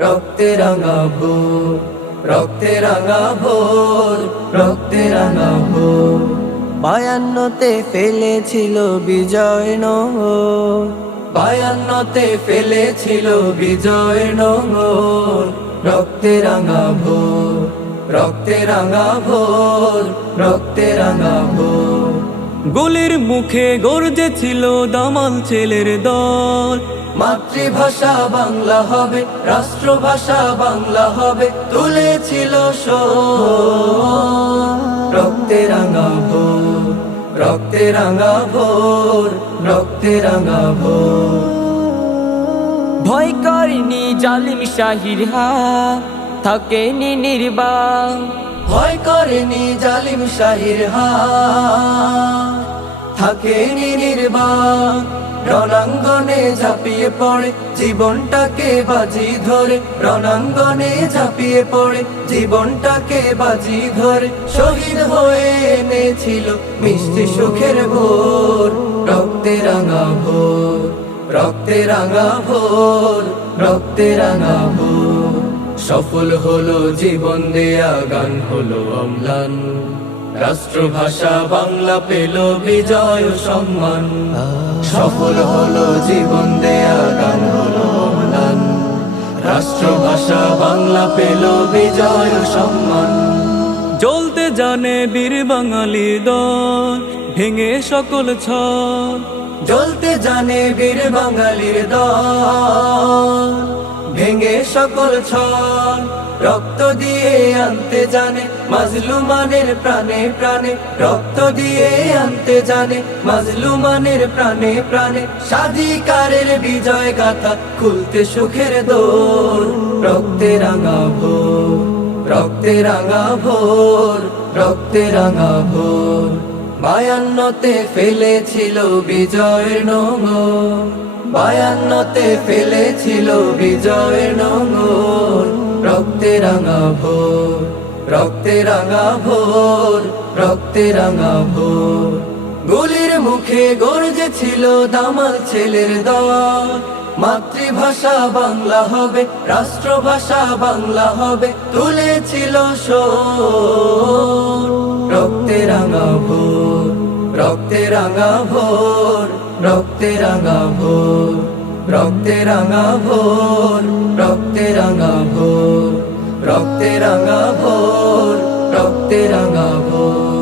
রক্তে রাঙা ভোর, রক্তে রাঙা ভোর, রক্তে রাঙা ভোর। বায়ান্নতে ফেলেছিল বিজয় নহর, বায়ান্নতে ফেলেছিল বিজয় নহর। রক্তে রাঙা ভোর, রক্তে রাঙা ভোর, রক্তে রাঙা ভোর। গুলির মুখে গর্জে ছিল দামাল ছেলের দল। মাতৃভাষা বাংলা হবে রাষ্ট্রভাষা বাংলা হবে তুলেছিল। রক্তে রাঙা ভোর রক্তে রাঙা ভোর রক্তে রাঙা ভোর। ভয় করেনি জালিম শাহির হাত থাকেনি নির্বাণ। ভয় করেনি জালিম শাহির হাত। থাকেনি নির্বাণ, রণাঙ্গনে ঝাঁপিয়ে পড়ে, জীবনটাকে বাজি ধরে। রণাঙ্গনে ঝাঁপিয়ে পড়ে, জীবনটাকে বাজি ধরে। শহীদ হয়ে এনেছিল মিষ্টি সুখের ভোর। রক্তে রাঙা ভোর, রক্তে রাঙা ভোর, রক্তে রাঙা ভোর। সফল হলো জীবন দেয়া, গান হলো অম্লান। রাষ্ট্রভাষা বাংলা পেল বিজয় সম্মান। সফল হলো জীবন দেয়া, গান হলো অম্লান। রাষ্ট্রভাষা বাংলা পেল বিজয় সম্মান। জ্বলতে জানে বীর বাঙালি দল, ভেঙে সকল ছল। জ্বলতে জানে বীর বাঙালির দল। ভেঙে সকল ছল। রক্ত দিয়ে আনতে জানে, মাজলুমানের প্রাণে প্রাণে। রক্ত দিয়ে আনতে জানে, মাজলুমানের প্রাণে প্রাণে। স্বাধিকারের বিজয় গাথা, খুলতে সুখের দোর। রক্তে রাঙা ভোর, রক্তে রাঙা ভোর, রক্তে রাঙা ভোর। বায়ান্নতে ফেলেছিল বিজয়ের নোঙর বায়ান্নতে ফেলেছিল বিজয়ের নোঙর রক্তে রাঙা ভোর, রক্তে রাঙা ভোর, রক্তে রাঙা ভোর। গুলির মুখে গর্জে ছিল দামাল ছেলের দল। মাতৃভাষা বাংলা হবে, রাষ্ট্রভাষা বাংলা হবে, তুলেছিল স্বর। রক্তে রাঙা ভোর। রক্তে রাঙা ভোর, রক্তে রাঙা ভোর, রক্তে রাঙা ভোর, রক্তে রাঙা ভোর, রক্তে রাঙা ভোর, রক্তে রাঙা ভোর।